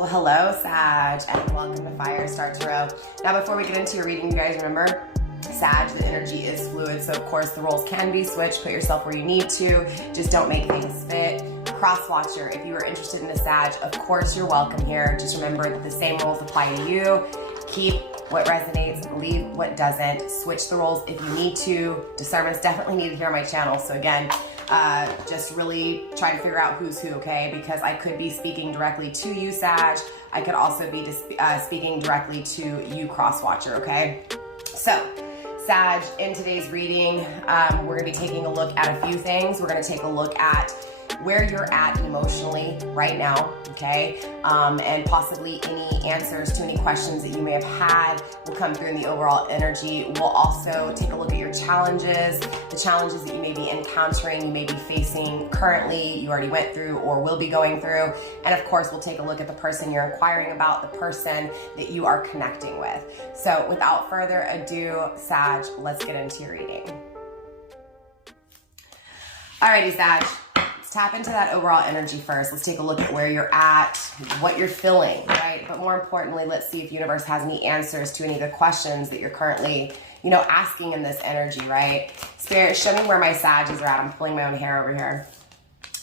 Well, hello, Sag, and welcome to Firestarpassion. Now, before we get into your reading, you guys remember, Sag, the energy is fluid, so of course the roles can be switched. Put yourself where you need to. Just don't make things fit. Cross-watcher, if you are interested in the Sag, of course you're welcome here. Just remember that the same roles apply to you. Keep what resonates, leave what doesn't. Switch the roles if you need to. Discernment's definitely needed here on my channel. So again, just really try to figure out who's who, okay? Because I could be speaking directly to you, Sag. I could also be speaking directly to you, Cross-watcher, okay? So, Sag, in today's reading, we're gonna be taking a look at a few things. We're gonna take a look at where you're at emotionally right now, okay? And possibly any answers to any questions that you may have had will come through in the overall energy. We'll also take a look at your challenges, the challenges that you may be encountering, you may be facing currently, you already went through or will be going through. And of course, we'll take a look at the person you're inquiring about, the person that you are connecting with. So without further ado, Sag, let's get into your reading. Alrighty, Sag. Tap into that overall energy first. Let's take a look at where you're at, what you're feeling, right? But more importantly, let's see if universe has any answers to any of the questions that you're currently, asking in this energy, right? Spirit, show me where my Sages are at. I'm pulling my own hair over here.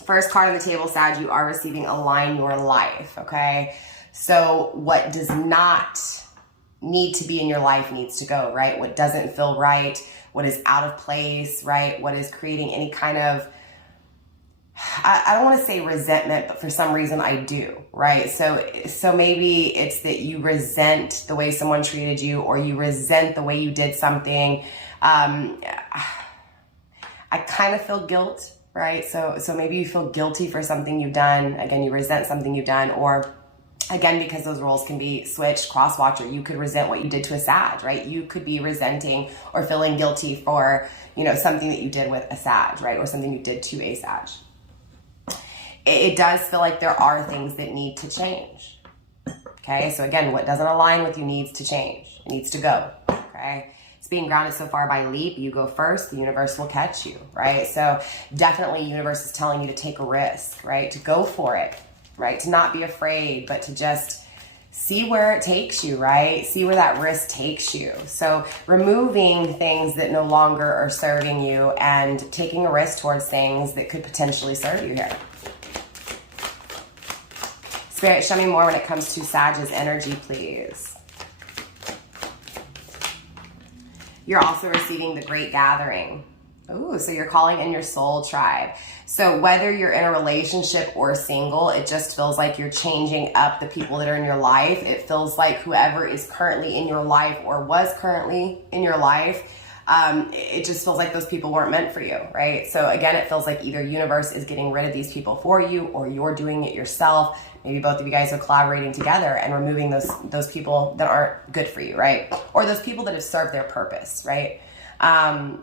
First card on the table, Sag, you are receiving align your life, okay? So what does not need to be in your life needs to go, right? What doesn't feel right, what is out of place, right? What is creating any kind of, I don't want to say resentment, but for some reason I do, right? So maybe it's that you resent the way someone treated you, or you resent the way you did something. I kind of feel guilt, right? So maybe you feel guilty for something you've done. Again, you resent something you've done, or again, because those roles can be switched, Cross-watcher, you could resent what you did to a Sag, right? You could be resenting or feeling guilty for, something that you did with a Sag, right? Or something you did to a Sag. It does feel like there are things that need to change, okay? So again, what doesn't align with you needs to change. It needs to go, okay? It's being grounded so far by leap. You go first, the universe will catch you, right? So definitely universe is telling you to take a risk, right? To go for it, right? To not be afraid, but to just see where it takes you, right? See where that risk takes you. So removing things that no longer are serving you and taking a risk towards things that could potentially serve you here. Spirit, show me more when it comes to Sag's energy, please. You're also receiving the Great Gathering. Ooh, so you're calling in your soul tribe. So whether you're in a relationship or single, it just feels like you're changing up the people that are in your life. It feels like whoever is currently in your life or was currently in your life, it just feels like those people weren't meant for you, right? So again, it feels like either universe is getting rid of these people for you, or you're doing it yourself. Maybe both of you guys are collaborating together and removing those people that aren't good for you, right? Or those people that have served their purpose, right? I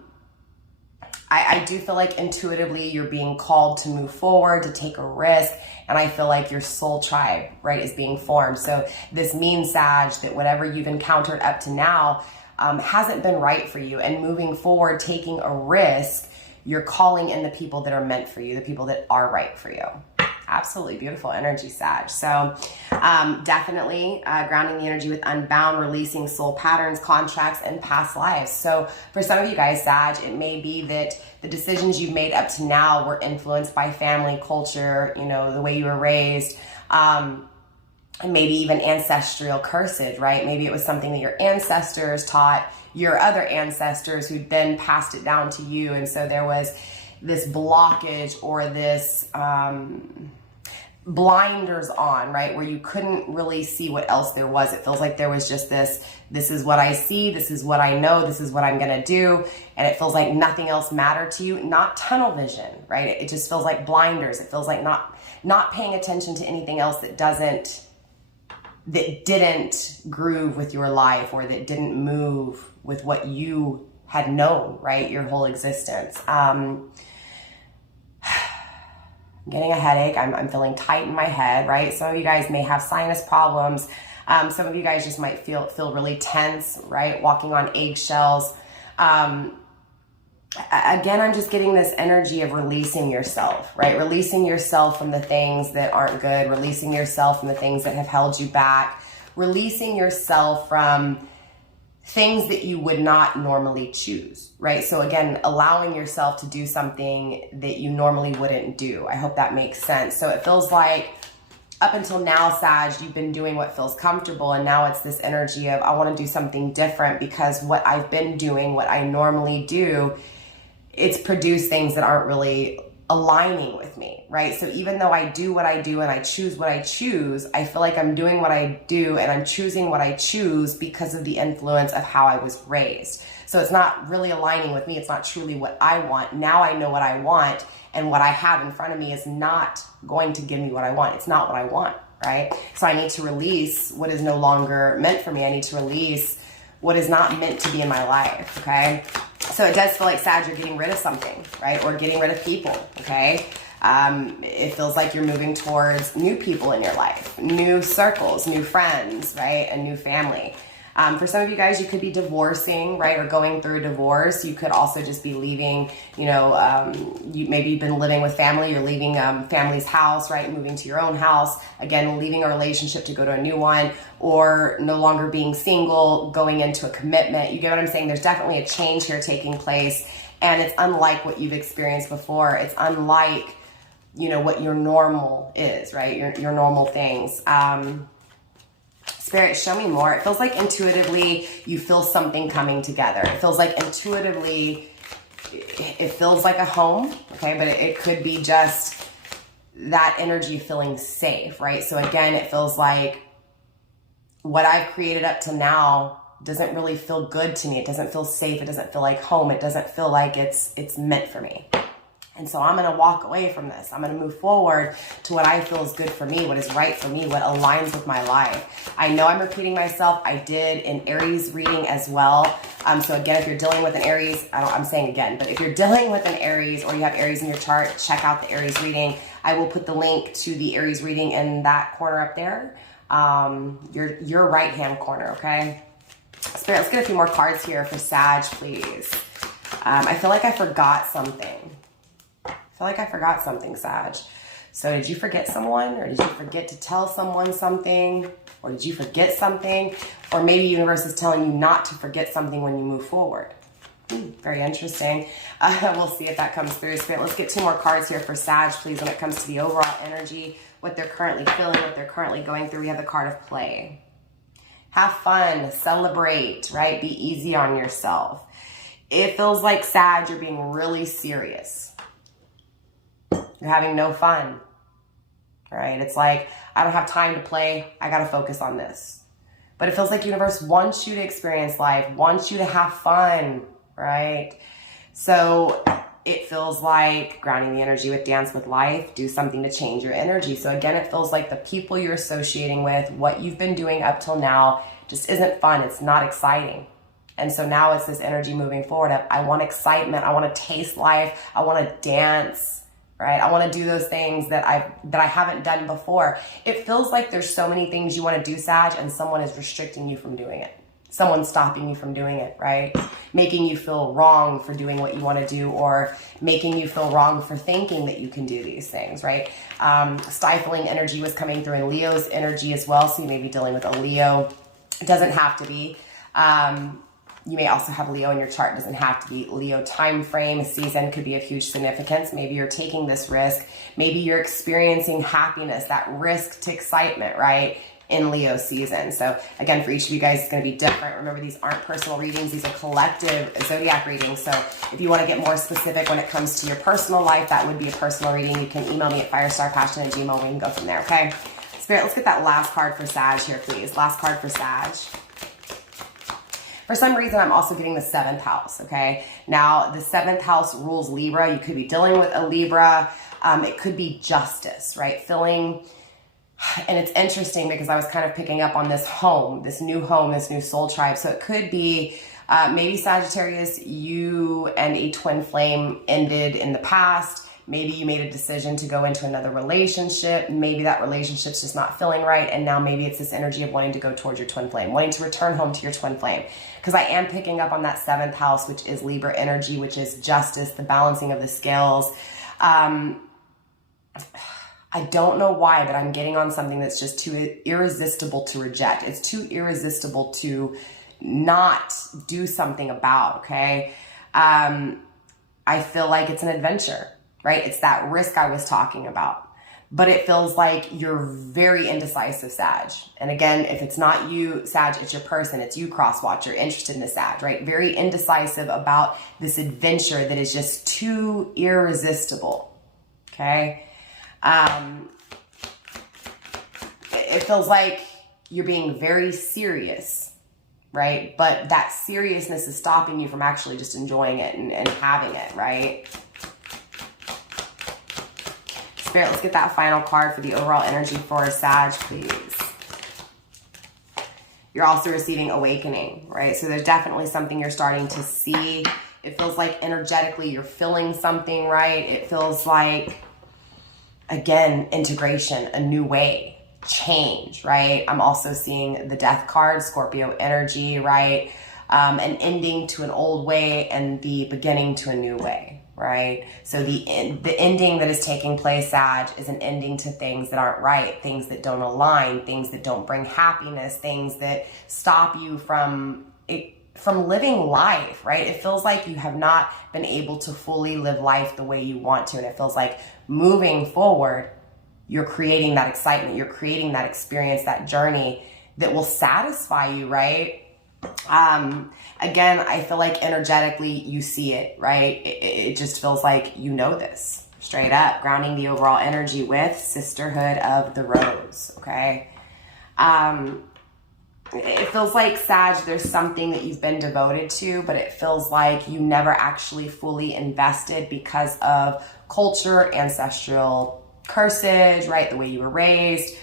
do feel like intuitively you're being called to move forward, to take a risk, and I feel like your soul tribe, right, is being formed. So this means, Sag, that whatever you've encountered up to now hasn't been right for you, and moving forward, taking a risk, you're calling in the people that are meant for you, the people that are right for you. Absolutely beautiful energy, Sag. So definitely grounding the energy with unbound, releasing soul patterns, contracts, and past lives. So for some of you guys, Sag, it may be that the decisions you've made up to now were influenced by family, culture, the way you were raised, and maybe even ancestral curses, right? Maybe it was something that your ancestors taught your other ancestors, who then passed it down to you. And so there was this blockage or this blinders on, right? Where you couldn't really see what else there was. It feels like there was just this is what I see, this is what I know, this is what I'm gonna do. And it feels like nothing else mattered to you. Not tunnel vision, right? It just feels like blinders. It feels like not paying attention to anything else that didn't groove with your life, or that didn't move with what you had known, right? Your whole existence. I'm getting a headache. I'm feeling tight in my head, right? Some of you guys may have sinus problems. Some of you guys just might feel really tense, right? Walking on eggshells. again, I'm just getting this energy of releasing yourself, right? Releasing yourself from the things that aren't good, releasing yourself from the things that have held you back, releasing yourself from things that you would not normally choose, right? So again, allowing yourself to do something that you normally wouldn't do. I hope that makes sense. So it feels like up until now, Sag, you've been doing what feels comfortable, and now it's this energy of, I want to do something different because what I've been doing, what I normally do, it's produced things that aren't really aligning with me, right? So even though I do what I do and I choose what I choose, I feel like I'm doing what I do and I'm choosing what I choose because of the influence of how I was raised. So it's not really aligning with me. It's not truly what I want. Now I know what I want, and what I have in front of me is not going to give me what I want. It's not what I want, right? So I need to release what is no longer meant for me. I need to release what is not meant to be in my life, okay? So it does feel like, Sag, you're getting rid of something, right? Or getting rid of people, okay? It feels like you're moving towards new people in your life, new circles, new friends, right? A new family. For some of you guys, you could be divorcing, right? Or going through a divorce. You could also just be leaving, maybe you've been living with family, you're leaving family's house, right? Moving to your own house. Again, leaving a relationship to go to a new one, or no longer being single, going into a commitment. You get what I'm saying? There's definitely a change here taking place, and it's unlike what you've experienced before. It's unlike, what your normal is, right? Your normal things. Spirit, show me more. It feels like intuitively you feel something coming together. It feels like intuitively, it feels like a home, okay? But it could be just that energy feeling safe, right? So again, it feels like what I've created up to now doesn't really feel good to me. It doesn't feel safe. It doesn't feel like home. It doesn't feel like it's meant for me. And so I'm going to walk away from this. I'm going to move forward to what I feel is good for me, what is right for me, what aligns with my life. I know I'm repeating myself. I did an Aries reading as well. So again, if you're dealing with an Aries, I'm saying again, but if you're dealing with an Aries or you have Aries in your chart, check out the Aries reading. I will put the link to the Aries reading in that corner up there. Your right-hand corner, okay? Spirit, let's get a few more cards here for Sag, please. I feel like I forgot something. Sag. So did you forget someone, or did you forget to tell someone something, or did you forget something? Or maybe universe is telling you not to forget something when you move forward. Very interesting. We'll see if that comes through. Spirit, let's get 2 more cards here for Sag, please, when it comes to the overall energy, what they're currently feeling, what they're currently going through. We have the card of play. Have fun, celebrate, right? Be easy on yourself. It feels like, Sag, you're being really serious. You're having no fun, right? It's like, I don't have time to play. I got to focus on this. But it feels like universe wants you to experience life, wants you to have fun, right? So it feels like grounding the energy with dance with life, do something to change your energy. So again, it feels like the people you're associating with, what you've been doing up till now just isn't fun. It's not exciting. And so now it's this energy moving forward of, I want excitement. I want to taste life. I want to dance. Right? I want to do those things that I haven't done before. It feels like there's so many things you want to do, Sag, and someone is restricting you from doing it. Someone's stopping you from doing it, right? Making you feel wrong for doing what you want to do, or making you feel wrong for thinking that you can do these things, right? Stifling energy was coming through in Leo's energy as well, so you may be dealing with a Leo. It doesn't have to be. You may also have Leo in your chart. It doesn't have to be Leo time frame. Season could be of huge significance. Maybe you're taking this risk. Maybe you're experiencing happiness, that risk to excitement, right? In Leo season. So again, for each of you guys, it's going to be different. Remember, these aren't personal readings. These are collective zodiac readings. So if you want to get more specific when it comes to your personal life, that would be a personal reading. You can email me at firestarpassion@gmail.com. We can go from there, okay? Spirit, let's get that last card for Sag here, please. Last card for Sag. For some reason, I'm also getting the 7th house, okay? Now, the 7th house rules Libra. You could be dealing with a Libra. It could be justice, right? Feeling, and it's interesting because I was kind of picking up on this home, this new soul tribe. So it could be maybe Sagittarius, you and a twin flame ended in the past. Maybe you made a decision to go into another relationship. Maybe that relationship's just not feeling right. And now maybe it's this energy of wanting to go towards your twin flame, wanting to return home to your twin flame. Because I am picking up on that 7th house, which is Libra energy, which is justice, the balancing of the scales. I don't know why, but I'm getting on something that's just too irresistible to reject. It's too irresistible to not do something about, okay? I feel like it's an adventure, right? It's that risk I was talking about. But it feels like you're very indecisive, Sag. And again, if it's not you, Sag, it's your person. It's you, Crosswatch. You're interested in the Sag, right? Very indecisive about this adventure that is just too irresistible, okay? It feels like you're being very serious, right? But that seriousness is stopping you from actually just enjoying it and having it, right? Spirit, let's get that final card for the overall energy for Sag, please. You're also receiving awakening, right? So there's definitely something you're starting to see. It feels like energetically you're feeling something, right? It feels like, again, integration, a new way, change, right? I'm also seeing the Death card, Scorpio energy, right? An ending to an old way and the beginning to a new way, right? So the ending that is taking place, Sag, is an ending to things that aren't right, things that don't align, things that don't bring happiness, things that stop you from living life, right? It feels like you have not been able to fully live life the way you want to. And it feels like moving forward, you're creating that excitement, you're creating that experience, that journey that will satisfy you, right? Again, I feel like energetically you see it, right? It just feels like you know this, straight up. Grounding the overall energy with Sisterhood of the Rose, okay? It feels like, Sag, there's something that you've been devoted to, but it feels like you never actually fully invested because of culture, ancestral cursage, right? The way you were raised.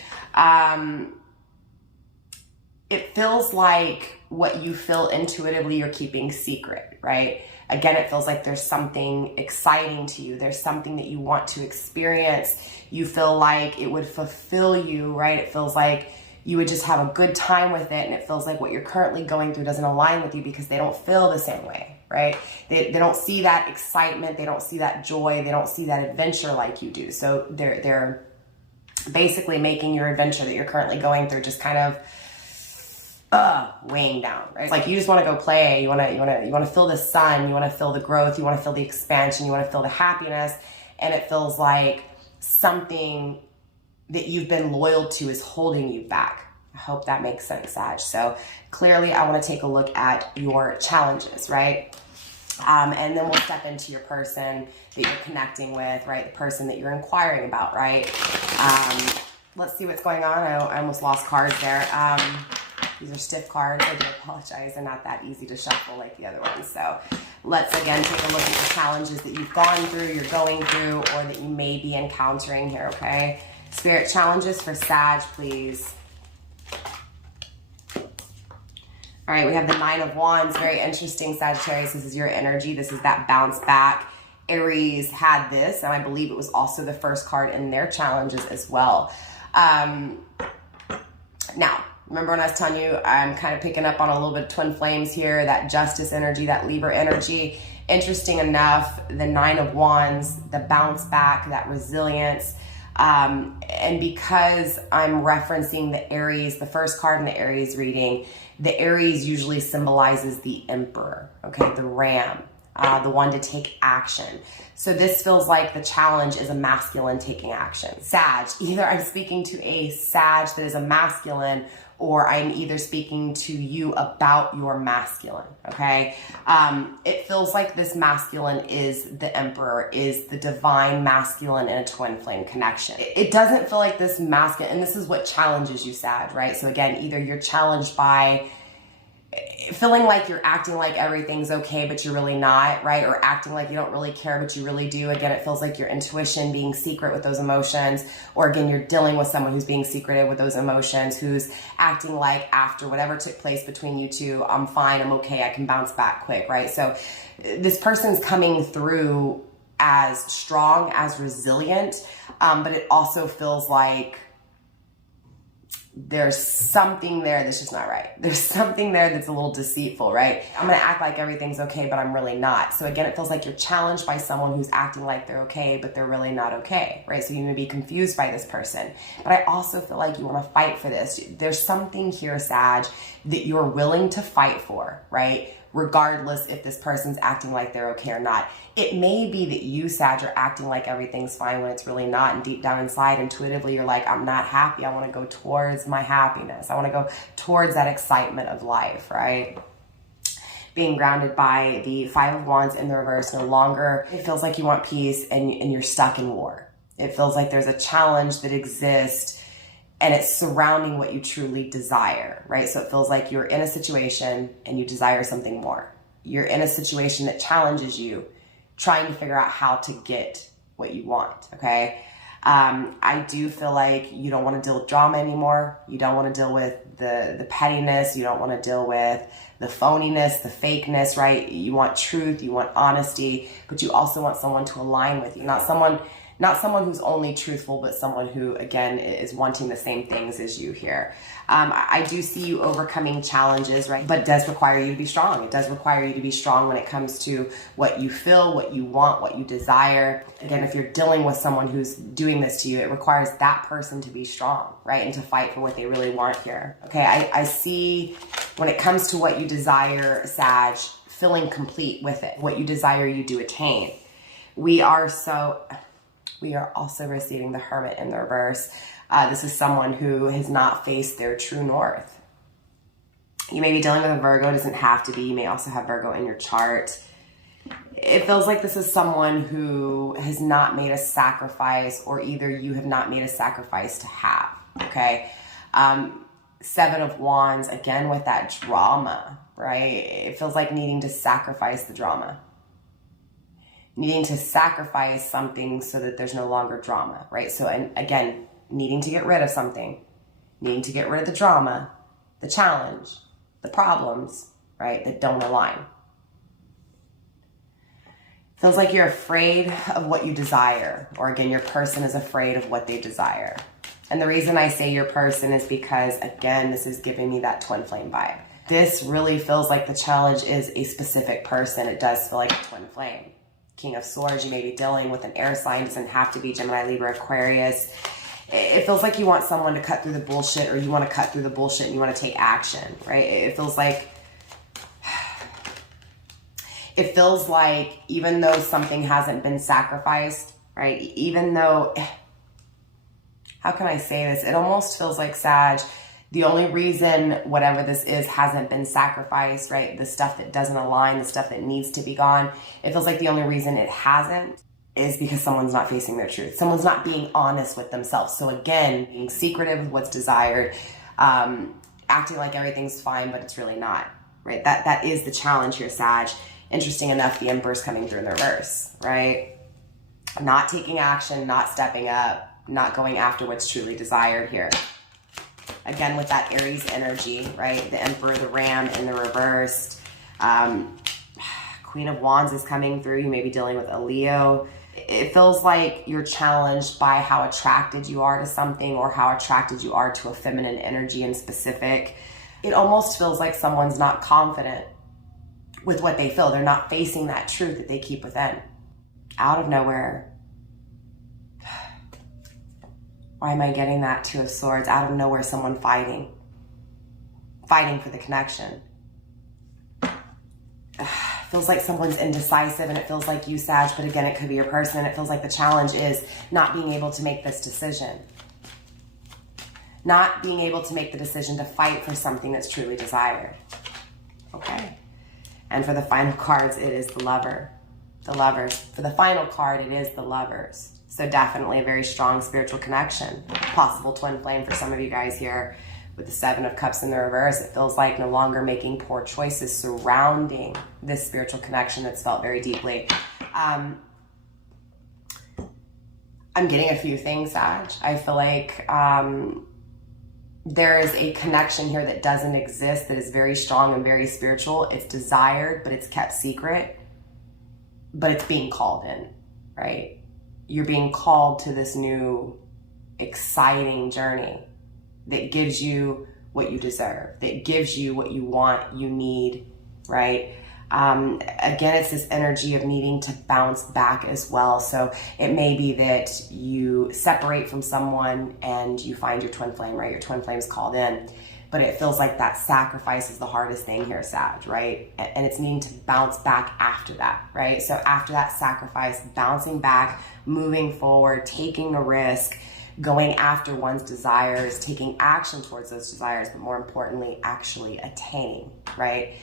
It feels like what you feel intuitively you're keeping secret, right? Again, it feels like there's something exciting to you. There's something that you want to experience. You feel like it would fulfill you, right? It feels like you would just have a good time with it. And it feels like what you're currently going through doesn't align with you because they don't feel the same way, right? They don't see that excitement. They don't see that joy. They don't see that adventure like you do. So they're basically making your adventure that you're currently going through just kind of weighing down, right? It's like you just want to go play. You want to feel the sun. You want to feel the growth. You want to feel the expansion. You want to feel the happiness. And it feels like something that you've been loyal to is holding you back. I hope that makes sense, Sag. So clearly I want to take a look at your challenges, right? And then we'll step into your person that you're connecting with, right? The person that you're inquiring about, right? Let's see what's going on. I almost lost cards there. These are stiff cards. I do apologize. They're not that easy to shuffle like the other ones. So let's again take a look at the challenges that you've gone through, you're going through, or that you may be encountering here, okay? Spirit, challenges for Sag, please. All right, we have the 9 of Wands. Very interesting, Sagittarius. This is your energy. This is that bounce back. Aries had this, and I believe it was also the first card in their challenges as well. Now, remember when I was telling you, I'm kind of picking up on a little bit of twin flames here, that justice energy, that Libra energy. Interesting enough, the 9 of Wands, the bounce back, that resilience. And because I'm referencing the Aries, the first card in the Aries reading, the Aries usually symbolizes the Emperor, okay, the Ram, the one to take action. So this feels like the challenge is a masculine taking action. Sag, either I'm speaking to a Sag that is a masculine, or I'm either speaking to you about your masculine, okay? It feels like this masculine is the Emperor, is the divine masculine in a twin flame connection. It doesn't feel like this masculine, and this is what challenges you, Sag, right? So again, either you're challenged by feeling like you're acting like everything's okay, but you're really not, right? Or acting like you don't really care, but you really do. Again, it feels like your intuition being secret with those emotions. Or again, you're dealing with someone who's being secretive with those emotions, who's acting like after whatever took place between you two, I'm fine, I'm okay, I can bounce back quick, right? So this person's coming through as strong, as resilient, but it also feels like there's something there that's just not right. There's something there that's a little deceitful, right? I'm going to act like everything's okay, but I'm really not. So again, it feels like you're challenged by someone who's acting like they're okay, but they're really not okay, right? So you may be confused by this person. But I also feel like you want to fight for this. There's something here, Sag, that you're willing to fight for, right? Regardless if this person's acting like they're okay or not. It may be that you, Sag, are acting like everything's fine when it's really not, and deep down inside, intuitively, you're like, I'm not happy. I want to go towards my happiness. I want to go towards that excitement of life, right? Being grounded by the Five of Wands in the reverse, no longer, it feels like you want peace and you're stuck in war. It feels like there's a challenge that exists and it's surrounding what you truly desire, right? So it feels like you're in a situation and you desire something more. You're in a situation that challenges you, trying to figure out how to get what you want, okay? I do feel like you don't want to deal with drama anymore. You don't want to deal with the pettiness. You don't want to deal with the phoniness, the fakeness, right? You want truth, you want honesty, but you also want someone to align with you. Not someone who's only truthful, but someone who, again, is wanting the same things as you here. I do see you overcoming challenges, right? But it does require you to be strong. It does require you to be strong when it comes to what you feel, what you want, what you desire. Again, if you're dealing with someone who's doing this to you, it requires that person to be strong, right? And to fight for what they really want here. Okay, I see when it comes to what you desire, Sag, feeling complete with it. What you desire, you do attain. We are also receiving the Hermit in the reverse. This is someone who has not faced their true north. You may be dealing with a Virgo. It doesn't have to be. You may also have Virgo in your chart. It feels like this is someone who has not made a sacrifice, or either you have not made a sacrifice to have, okay? Seven of Wands, again with that drama, right? It feels like needing to sacrifice the drama. Needing to sacrifice something so that there's no longer drama, right? So, and again, needing to get rid of something, needing to get rid of the drama, the challenge, the problems, right, that don't align. Feels like you're afraid of what you desire, or again, your person is afraid of what they desire. And the reason I say your person is because, again, this is giving me that twin flame vibe. This really feels like the challenge is a specific person. It does feel like a twin flame. King of Swords, you may be dealing with an air sign. It doesn't have to be Gemini, Libra, Aquarius. It feels like you want someone to cut through the bullshit, or you want to cut through the bullshit and you want to take action, right? It feels like even though something hasn't been sacrificed, right? Even though, how can I say this? It almost feels like, Sag, the only reason whatever this is hasn't been sacrificed, right? The stuff that doesn't align, the stuff that needs to be gone, it feels like the only reason it hasn't is because someone's not facing their truth. Someone's not being honest with themselves. So again, being secretive with what's desired, acting like everything's fine, but it's really not, right? That is the challenge here, Sag. Interesting enough, the Emperor's coming through in the reverse, right? Not taking action, not stepping up, not going after what's truly desired here. Again, with that Aries energy, right? The Emperor, the Ram in the reversed. Queen of Wands is coming through. You may be dealing with a Leo. It feels like you're challenged by how attracted you are to something, or how attracted you are to a feminine energy in specific. It almost feels like someone's not confident with what they feel. They're not facing that truth that they keep within. Out of nowhere. Why am I getting that Two of Swords? Out of nowhere, someone fighting for the connection. Feels like someone's indecisive, and it feels like you, Sag, but again, it could be your person, and it feels like the challenge is not being able to make this decision. Not being able to make the decision to fight for something that's truly desired. Okay. And for the final cards, it is the Lover. The Lovers. For the final card, it is the Lovers. So definitely a very strong spiritual connection. Possible twin flame for some of you guys here. With the Seven of Cups in the reverse, it feels like no longer making poor choices surrounding this spiritual connection that's felt very deeply. I'm getting a few things, Sag. I feel like there is a connection here that doesn't exist, that is very strong and very spiritual. It's desired, but it's kept secret. But it's being called in. right? You're being called to this new exciting journey that gives you what you deserve, that gives you what you want, you need, right? Again, it's this energy of needing to bounce back as well. So it may be that you separate from someone and you find your twin flame, right? Your twin flame is called in, but it feels like that sacrifice is the hardest thing here, Sag, right? And it's needing to bounce back after that, right? So after that sacrifice, bouncing back, moving forward, taking a risk, going after one's desires, taking action towards those desires, but more importantly, actually attaining, right?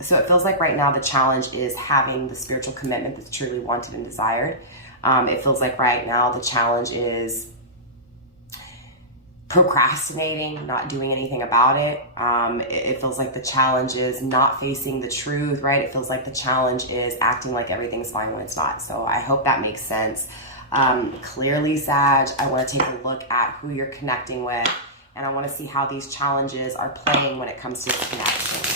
So it feels like right now the challenge is having the spiritual commitment that's truly wanted and desired. It feels like right now the challenge is procrastinating, not doing anything about it. It feels like the challenge is not facing the truth, right? It feels like the challenge is acting like everything's fine when it's not. So I hope that makes sense. Clearly, Sag, I want to take a look at who you're connecting with, and I want to see how these challenges are playing when it comes to this connection.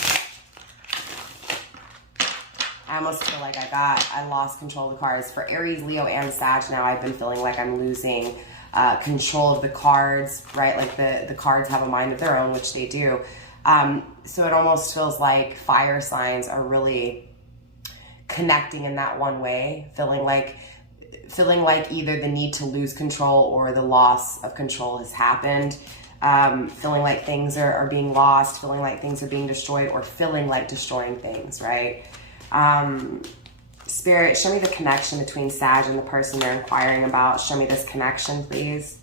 I almost feel like I lost control of the cards. For Aries, Leo, and Sag now, I've been feeling like I'm losing control of the cards, right? Like the cards have a mind of their own, which they do. So it almost feels like fire signs are really connecting in that one way, feeling like either the need to lose control or the loss of control has happened. Feeling like things are being lost, feeling like things are being destroyed, or feeling like destroying things, right? Spirit, show me the connection between Sag and the person they're inquiring about. Show me this connection, please.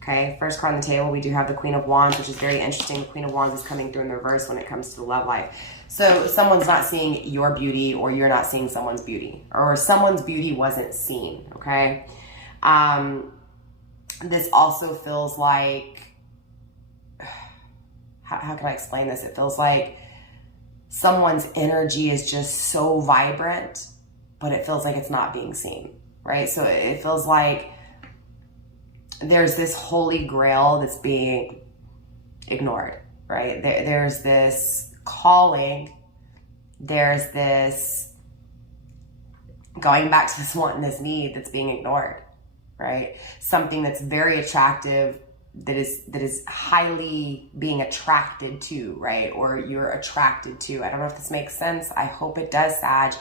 Okay, first card on the table, we do have the Queen of Wands, which is very interesting. The Queen of Wands is coming through in reverse when it comes to the love life. So someone's not seeing your beauty, or you're not seeing someone's beauty, or someone's beauty wasn't seen, okay? This also feels like, how can I explain this? It feels like someone's energy is just so vibrant, but it feels like it's not being seen, right? So it feels like there's this holy grail that's being ignored, right? There's this calling, there's this going back to this want and this need that's being ignored, right? Something that's very attractive, that is highly being attracted to, right? Or you're attracted to. I don't know if this makes sense. I hope it does, Sag.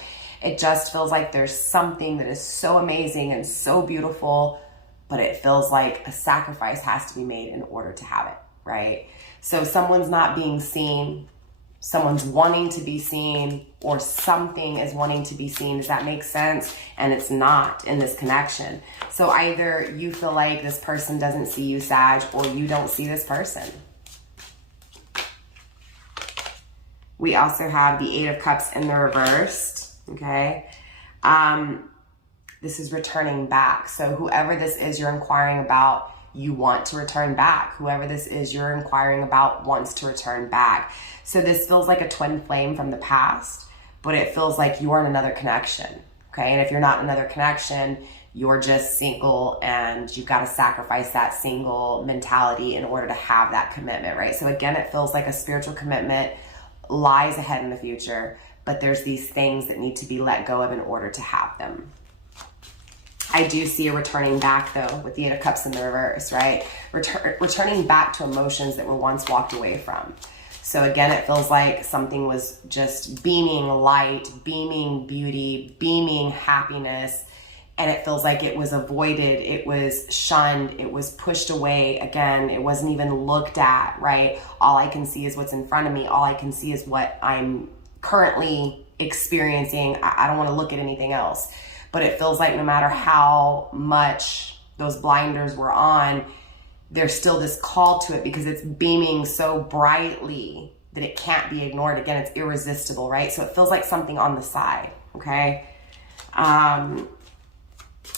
It just feels like there's something that is so amazing and so beautiful, but it feels like a sacrifice has to be made in order to have it, right? So someone's not being seen, someone's wanting to be seen, or something is wanting to be seen. Does that make sense? And it's not in this connection. So either you feel like this person doesn't see you, Sag, or you don't see this person. We also have the Eight of Cups in the reversed, okay? This is returning back. So whoever this is you're inquiring about, you want to return back. Whoever this is you're inquiring about wants to return back. So this feels like a twin flame from the past, but it feels like you're in another connection, okay? And if you're not in another connection, you're just single and you've got to sacrifice that single mentality in order to have that commitment, right? So again, it feels like a spiritual commitment lies ahead in the future, but there's these things that need to be let go of in order to have them. I do see a returning back, though, with the Eight of Cups in the reverse, right? Returning back to emotions that were once walked away from. So again, it feels like something was just beaming light, beaming beauty, beaming happiness, and it feels like it was avoided, it was shunned, it was pushed away. Again, it wasn't even looked at, right? All I can see is what's in front of me. All I can see is what I'm currently experiencing. I don't want to look at anything else. But it feels like no matter how much those blinders were on, there's still this call to it because it's beaming so brightly that it can't be ignored. Again, it's irresistible, right? So it feels like something on the side, okay?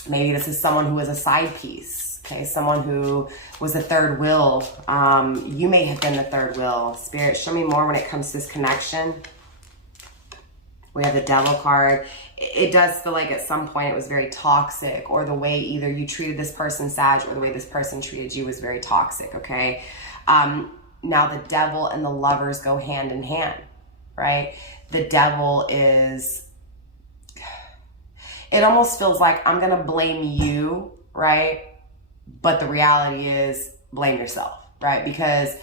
Maybe this is someone who was a side piece, okay? Someone who was the third wheel. You may have been the third wheel. Spirit, show me more when it comes to this connection. We have the Devil card. It does feel like at some point it was very toxic, or the way either you treated this person, Sag, or the way this person treated you was very toxic, okay? Now the Devil and the Lovers go hand in hand, right? The Devil is, it almost feels like I'm going to blame you, right? But the reality is blame yourself, right? Because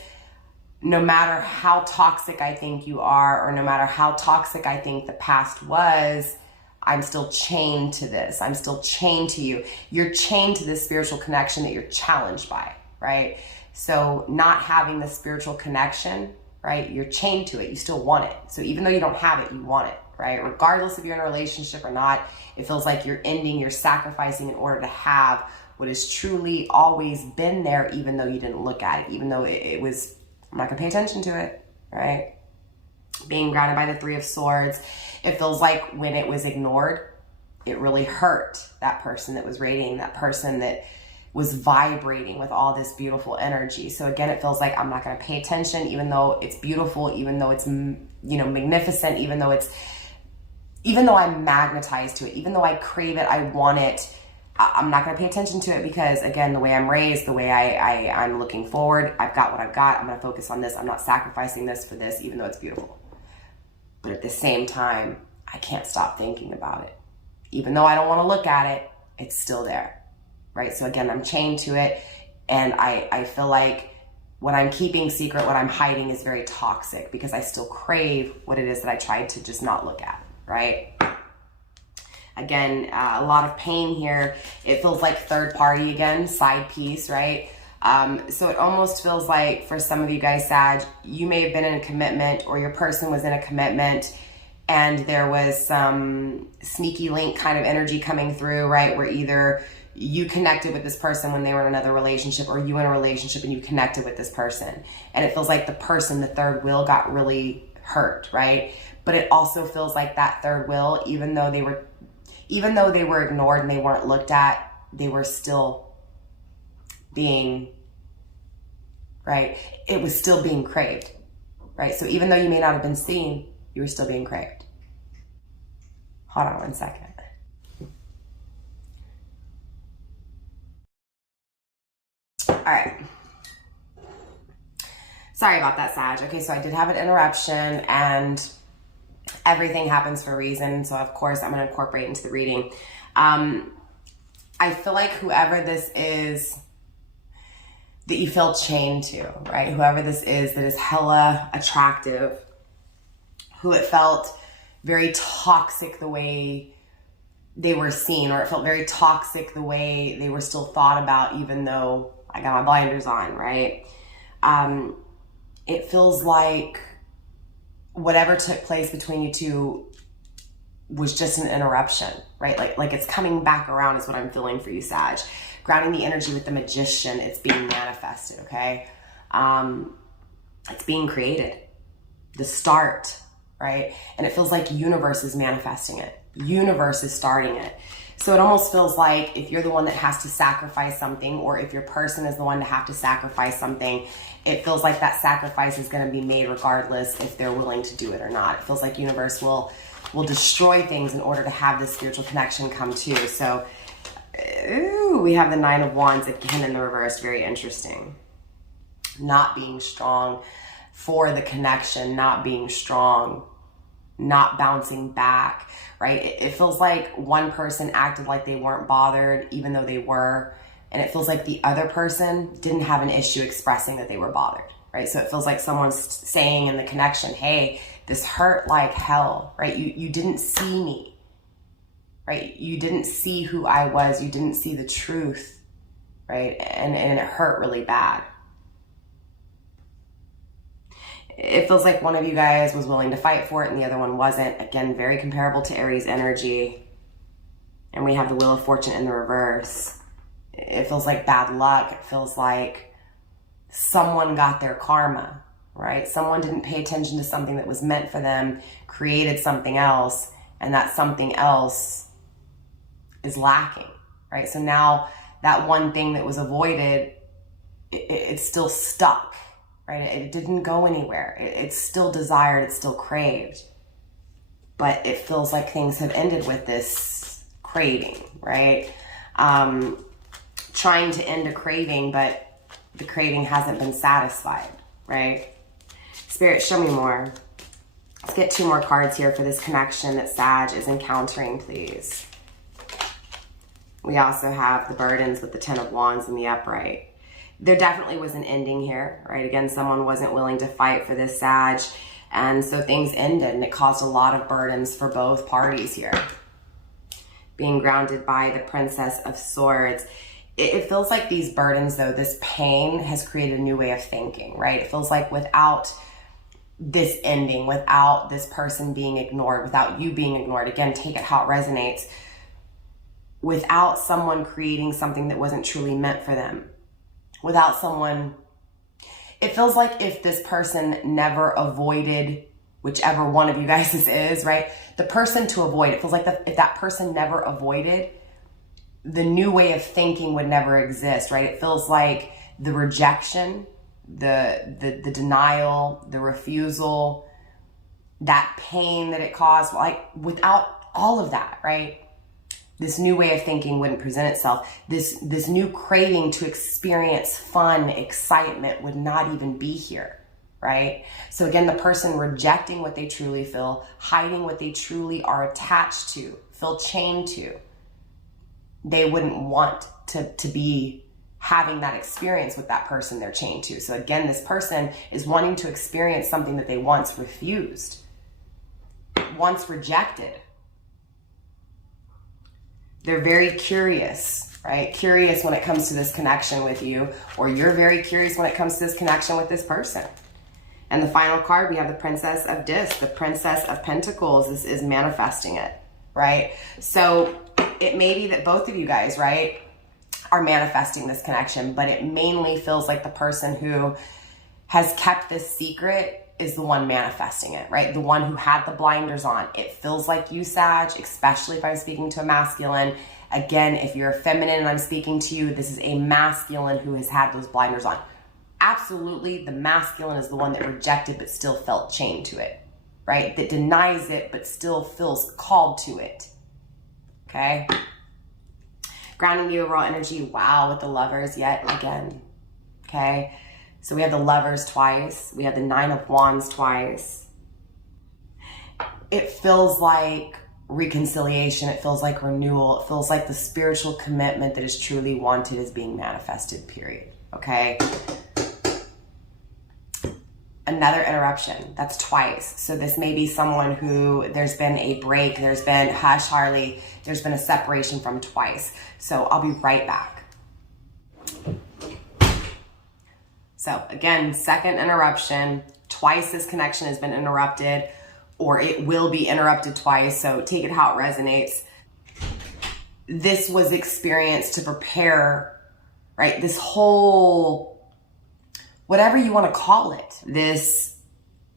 no matter how toxic I think you are, or no matter how toxic I think the past was, I'm still chained to this. I'm still chained to you. You're chained to this spiritual connection that you're challenged by, right? So not having the spiritual connection, right? You're chained to it. You still want it. So even though you don't have it, you want it, right? Regardless if you're in a relationship or not, it feels like you're ending, you're sacrificing in order to have what has truly always been there, even though you didn't look at it, even though it was, I'm not gonna pay attention to it, right? Being grounded by the Three of Swords, it feels like when it was ignored, it really hurt that person that was radiating, that person that was vibrating with all this beautiful energy. So again, it feels like I'm not going to pay attention, even though it's beautiful, even though it's, magnificent, even though I'm magnetized to it, even though I crave it, I want it. I'm not going to pay attention to it because, again, the way I'm raised, the way I'm looking forward, I've got what I've got. I'm going to focus on this. I'm not sacrificing this for this, even though it's beautiful. But at the same time, I can't stop thinking about it. Even though I don't want to look at it, it's still there, right? So again, I'm chained to it, and I feel like what I'm keeping secret, what I'm hiding is very toxic because I still crave what it is that I tried to just not look at, right? Again, a lot of pain here. It feels like third party again, side piece, right? So it almost feels like for some of you guys, Sag, you may have been in a commitment, or your person was in a commitment, and there was some sneaky link kind of energy coming through, right? Where either you connected with this person when they were in another relationship, or you in a relationship and you connected with this person. And it feels like the person, the third wheel, got really hurt, right? But it also feels like that third wheel, even though they were ignored and they weren't looked at, they were still being, right? It was still being craved, right? So even though you may not have been seen, you were still being craved. Hold on one second. All right. Sorry about that, Sag. Okay, so I did have an interruption, and everything happens for a reason. So of course I'm going to incorporate into the reading. I feel like whoever this is that you feel chained to, right? Whoever this is that is hella attractive, who it felt very toxic the way they were seen, or it felt very toxic the way they were still thought about, even though I got my blinders on, right? It feels like whatever took place between you two was just an interruption, right? Like it's coming back around is what I'm feeling for you, Sag. Grounding the energy with the Magician, it's being manifested, okay? It's being created. The start, right? And it feels like universe is manifesting it. Universe is starting it. So it almost feels like if you're the one that has to sacrifice something, or if your person is the one to have to sacrifice something, it feels like that sacrifice is going to be made regardless if they're willing to do it or not. It feels like universe will destroy things in order to have this spiritual connection come to. So, ooh, we have the Nine of Wands again in the reverse. Very interesting. Not being strong for the connection, not being strong, not bouncing back, right? It feels like one person acted like they weren't bothered, even though they were. And it feels like the other person didn't have an issue expressing that they were bothered, right? So it feels like someone's saying in the connection, hey, this hurt like hell, right? You didn't see me, right? You didn't see who I was. You didn't see the truth, right? And it hurt really bad. It feels like one of you guys was willing to fight for it and the other one wasn't. Again, very comparable to Aries energy. And we have the Wheel of Fortune in the reverse. It feels like bad luck. It feels like someone got their karma, right? Someone didn't pay attention to something that was meant for them, created something else, and that something else is lacking, right? So now that one thing that was avoided, it's still stuck, right? It didn't go anywhere. It's still desired. It's still craved. But it feels like things have ended with this craving, right? Trying to end a craving, but the craving hasn't been satisfied, right? Spirit, show me more. Let's get 2 more cards here for this connection that Sag is encountering, please. We also have the burdens with the Ten of Wands in the upright. There definitely was an ending here, right? Again, someone wasn't willing to fight for this Sag, and so things ended, and it caused a lot of burdens for both parties here. Being grounded by the Princess of Swords. It feels like these burdens, though, this pain has created a new way of thinking, right? It feels like without this ending, without this person being ignored, without you being ignored, again, take it how it resonates, without someone creating something that wasn't truly meant for them, without someone, it feels like if this person never avoided, whichever one of you guys this is, right? The person to avoid, it feels like if that person never avoided, the new way of thinking would never exist, right? It feels like the rejection, the denial, the refusal, that pain that it caused, like without all of that, right? This new way of thinking wouldn't present itself. This new craving to experience fun, excitement would not even be here, right? So again, the person rejecting what they truly feel, hiding what they truly are attached to, feel chained to, they wouldn't want to be having that experience with that person they're chained to. So again, this person is wanting to experience something that they once refused, once rejected. They're very curious, right? Curious when it comes to this connection with you, or you're very curious when it comes to this connection with this person. And the final card, we have the Princess of Discs, the Princess of Pentacles. This is manifesting it, right? So it may be that both of you guys, right, are manifesting this connection, but it mainly feels like the person who has kept this secret is the one manifesting it, right? The one who had the blinders on. It feels like you, Sag, especially if I'm speaking to a masculine. Again, if you're a feminine and I'm speaking to you, this is a masculine who has had those blinders on. Absolutely, the masculine is the one that rejected but still felt chained to it, right? That denies it but still feels called to it, okay? Grounding the overall energy, wow, with the Lovers yet again, okay? So we have the Lovers twice. We have the Nine of Wands twice. It feels like reconciliation. It feels like renewal. It feels like the spiritual commitment that is truly wanted is being manifested, period. Okay? Another interruption. That's twice. So this may be someone who there's been a break. There's been, hush, Harley. There's been a separation from twice. So I'll be right back. So again, second interruption, twice this connection has been interrupted, or it will be interrupted twice. So take it how it resonates. This was experienced to prepare, right? This whole, whatever you want to call it, this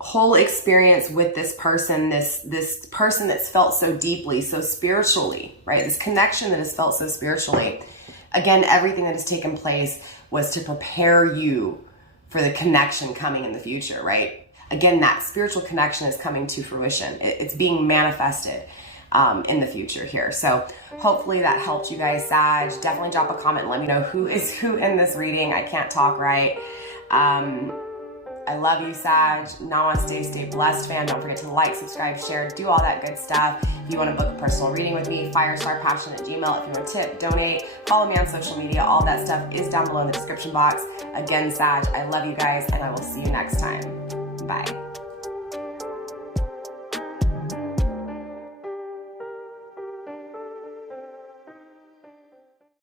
whole experience with this person, this person that's felt so deeply, so spiritually, right? This connection that has felt so spiritually. Again, everything that has taken place was to prepare you for the connection coming in the future, right? Again, that spiritual connection is coming to fruition. It's being manifested in the future here. So hopefully that helped you guys, Sag. Definitely drop a comment and let me know who is who in this reading. I can't talk right. I love you, Sag. Namaste, stay blessed, fan. Don't forget to like, subscribe, share, do all that good stuff. If you want to book a personal reading with me, Firestarpassion@gmail.com. If you want to tip, donate, follow me on social media, all that stuff is down below in the description box. Again, Sag, I love you guys, and I will see you next time. Bye.